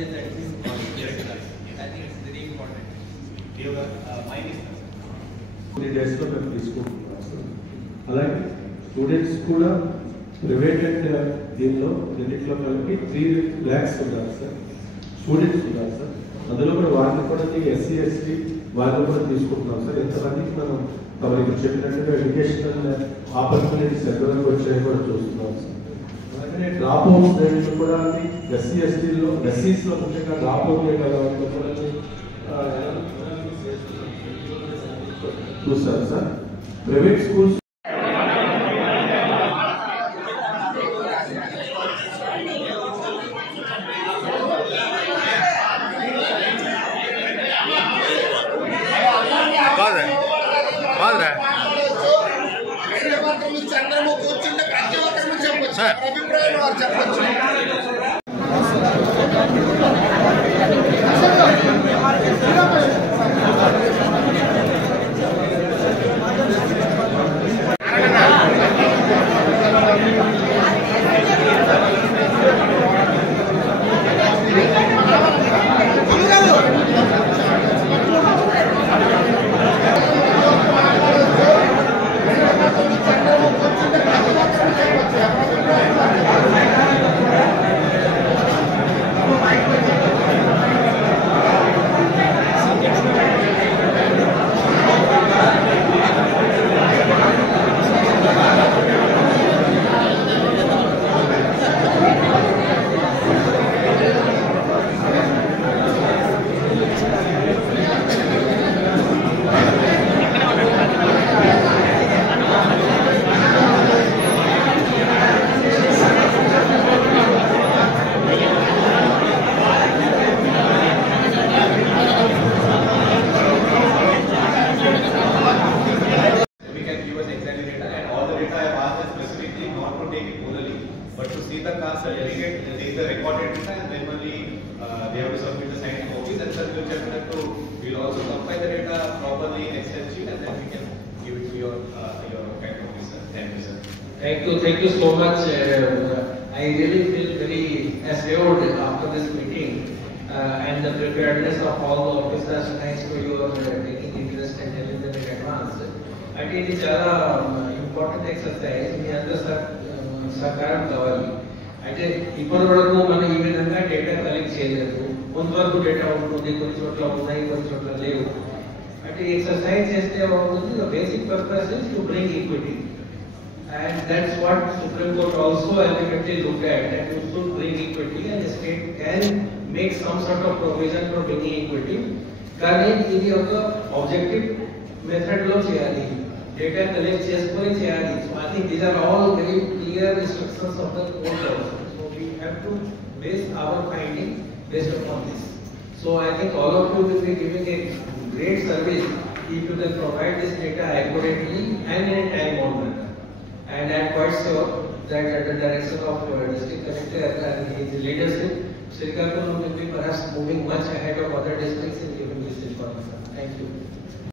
knowledge that is yes. I think it's very important. Mine is 3 days లో మేము తీసుకుంటున్నాం sir. అలాగే students కూడా ప్రైవేట్ అండ్ దీనిలో రెండింటిలో కలిపి 3 lakhs ఉన్నారు సార్. స్టూడెంట్స్ ఉన్నారు సార్. అందులో కూడా వాటిని కూడా ఎస్సీ ఎస్టీ వాళ్ళని కూడా తీసుకుంటున్నాం సార్. ఎంతమందికి మనం ఇక్కడ చెప్పినట్టుగా ఎడ్యుకేషనల్ ఆపర్చునిటీస్ ఎంతవరకు వచ్చాయో కూడా చూస్తున్నాం సార్. అలాగే డ్రాప్ అవుట్ రేట్లు కూడా ఎస్సీ ఎస్టీలో ఎస్సీస్లో ముఖ్యంగా డ్రాప్ అవుట్ రేట్ అలా కూడా చూస్తారు సార్. ప్రైవేట్ స్కూల్స్ చంద్రము కూర్చుంటే ప్రతి ఒక్కరు చెప్పచ్చు, అభిప్రాయాలు వారు చెప్పచ్చు. But to see the caste certificate, take the recorded data and then only they have to submit the signed copies, and sir will check that to, we'll also compile the data properly in Excel sheet and then we can give it to your kind officer. Thank you, sir. Thank you so much. I really feel very assured after this meeting and the preparedness of all the officers. Thanks for your taking interest and telling them in advance. I think it's a important exercise. We understand. సహకారం కావాలి. అయితే ఇప్పటి వరకు మనం ఈ విధంగా data collect చేయలేదు. కొంతవరకు డేటా ఉంటుంది, కొన్ని చోట్ల ఉన్నాయి, కొన్ని చోట్ల లేవు. అంటే ఎక్సర్సైజ్ చేస్తే అవుతుంది. The basic purpose is to bring equity, and that's what Supreme Court also ultimately looked at, that you should bring equity and the state can make some sort of provision for bringing equity. కానీ ఇది ఒక objective method లో చేయాలి, data collect చేసుకొని చేయాలి. So I think these are all very clear instructions of the court also. So we have to base our finding based upon this. So I think all of you will be giving a great service if you can provide this data accurately and in a time bound manner. And I am quite sure that at the direction of district collector and his leadership, Srikakulam will be perhaps moving much ahead of other districts in giving this information. Thank you.